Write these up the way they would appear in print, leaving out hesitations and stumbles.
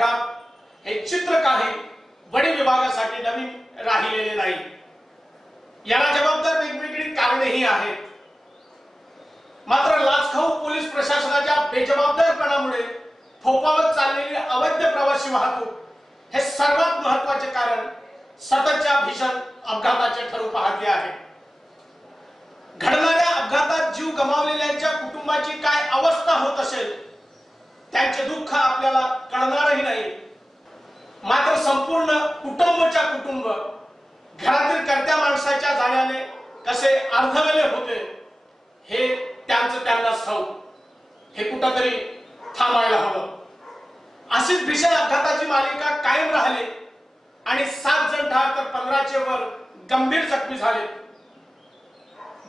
अपघात हे चित्र काही वडी विभागासाठी नवीन राहिलेले नाही। याला जबाबदार वेगवेगळी कारणेही आहेत। मात्र लाचखाऊ पोलीस प्रशासनाच्या बेजबाबदारपणामुळे फोफावत चाललेली अवैध प्रवासी वाहतूक हे सर्वात महत्त्वाचे कारण सततच्या भीषण अपघाताचे ठरू पाहते आहे। घडणाऱ्या अपघातात जीव गमावलेल्यांच्या कुटुंबाची काय अवस्था होत असेल त्यांचे दुःख आपल्याला कळणारही नाही। मात्र संपूर्ण कुटुंबाच्या कुटुंब घरातील कर्त्या माणसाच्या जाण्याने कसे अर्धवेले होते हे त्यांनाच ठाऊक। हे कुठेतरी थांबायला हवं। अशीच भीषण अपघाताची मालिका कायम राहिली आणि 7 जण ठार तर 15चे वर गंभीर जखमी झाले।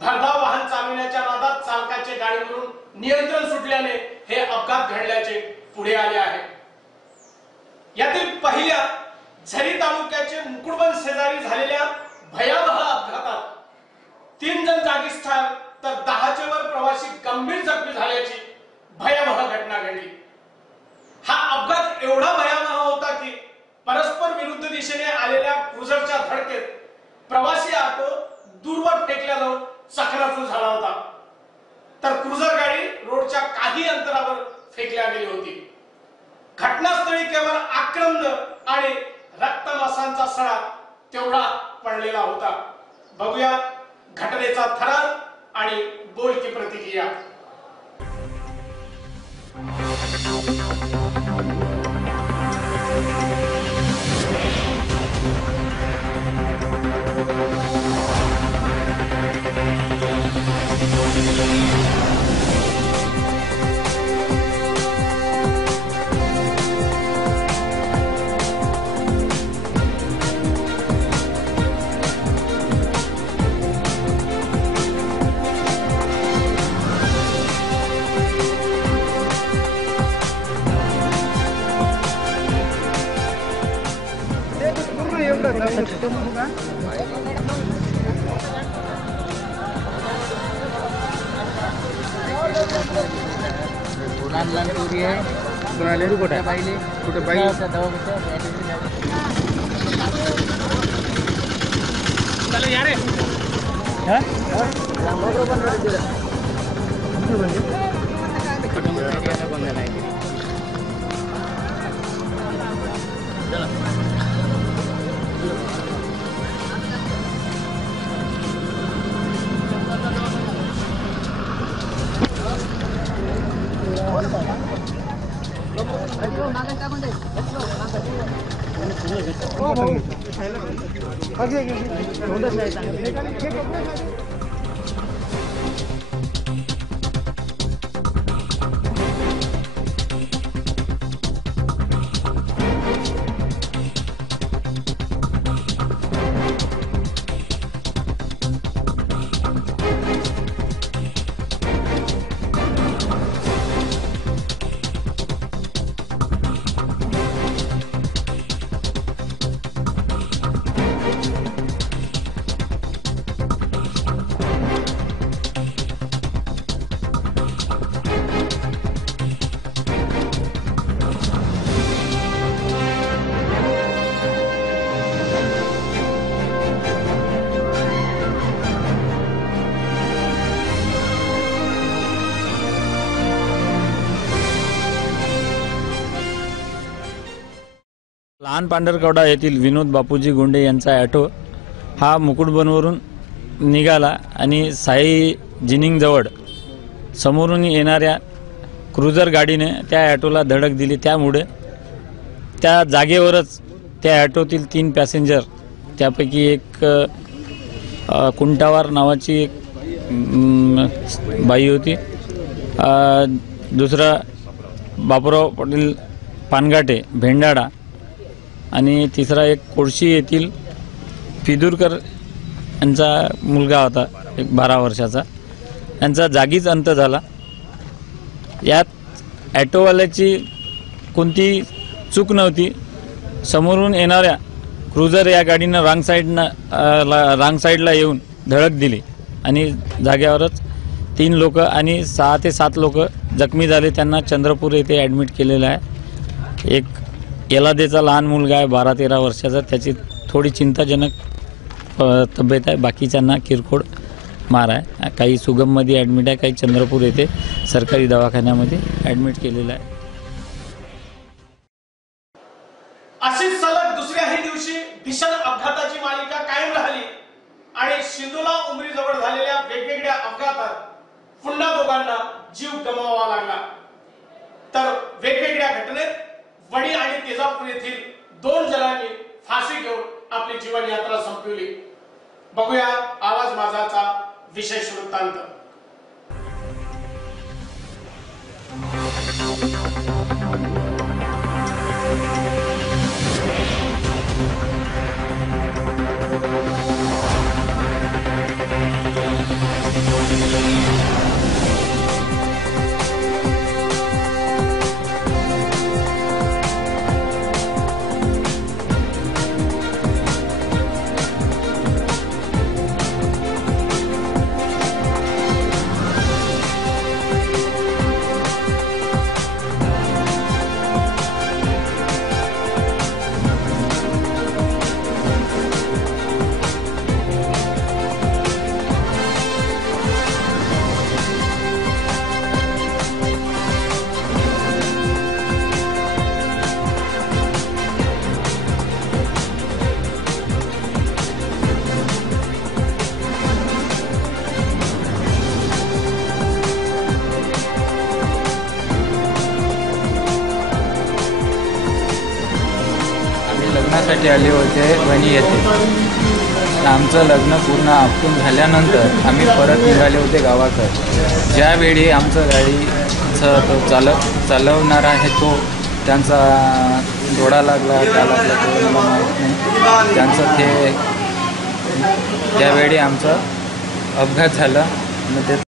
भरधाव वाहन चालविण्याच्या नादात चालकाचे गाडीवरून नियंत्रण सुटल्याने हे अपघात घडल्याचे पुढे आले आहे। यातील पहिल्या झरी तालुक्याचे मुकुडबन शेजारी झालेल्या भयावह अपघातात 3 जण जागीच ठार तर 10चे वर प्रवासी गंभीर जखमी झाल्याची भयावह घटना घडली। हा अपघात एवढा भयावह होता की परस्पर विरुद्ध दिशेने आलेल्या क्रुझरच्या धडकेत प्रवासी ऑटो दूरवर फेकल्या जाऊन चक्राचूर झाला होता, तर क्रुझर गाडी रोडच्या काही अंतरावर फेकल्या गेली होती। घटनास्थळी केवळ आक्रंद आणि रक्तमांसाचा सडा तेवढा पडलेला होता। बघूया घटनेचा थरार आणि बोलकी प्रतिक्रिया। लहान पांढरकवडा येथील विनोद बापूजी गुंडे यांचा ऑटो हा मुकुटबनवरून निघाला आणि साई जिनिंगजवळ समोरून येणाऱ्या क्रुझर गाडीने त्या ऑटोला धडक दिली। त्यामुळे त्या जागेवरच त्या ऑटोतील 3 पॅसेंजर, त्यापैकी एक कुंटावार नावाची एक बाई होती, दुसरा बापूराव पाटील पानगाटे भेंडाडा आणि तिसरा एक कोळशी येथील फिदुरकर यांचा मुलगा होता, एक 12 वर्षाचा। यांचा जागीच अंत झाला। यात ॲटोवाल्याची कोणती चूक नव्हती। समोरून येणाऱ्या क्रुझर या गाडीनं रांग साईडला येऊन धडक दिली आणि जागेवरच 3 लोक आणि 6 ते 7 लोक जखमी झाले। त्यांना चंद्रपूर येथे ॲडमिट केलेलं आहे। एक एलादेचा लहान मुलगा आहे 12-13 वर्षाचा, त्याची थोडी चिंताजनक तब्येत आहे. बाकीच्यांना किरकोळ मार आहे. काही सुगममध्ये ॲडमिट आहे, काही चंद्रपूर येथे सरकारी दवाखान्यामध्ये ॲडमिट केलेलं आहे. अशीच सलग दुसऱ्याही दिवशी भीषण अपघाताची मालिका कायम राहिली आणि शिंदोला उमरीजवळ झालेल्या वेगवेगळ्या अपघातात पुन्हा दोघांना जीव गमवावा लागला. तर वेगवेगळ्या घटनेत वणी आणि तेजापूर येथील 2 जणांनी फाशी घेऊन आपली जीवन यात्रा संपवली. बघूया आवाज माझाचा विशेष वृत्तांत. लग्नासाठी आले होते वणी येथे. आमचं लग्न पूर्ण आपटून झाल्यानंतर आम्ही परत निघाले होते गावाकडे. ज्यावेळी आमचं गाडीचं तो चालवणारा आहे तो त्यांचा डोळा लागला, त्या लागला तो मला माहीत नाही. त्यांचं त्यावेळी आमचा अपघात झाला. मग ते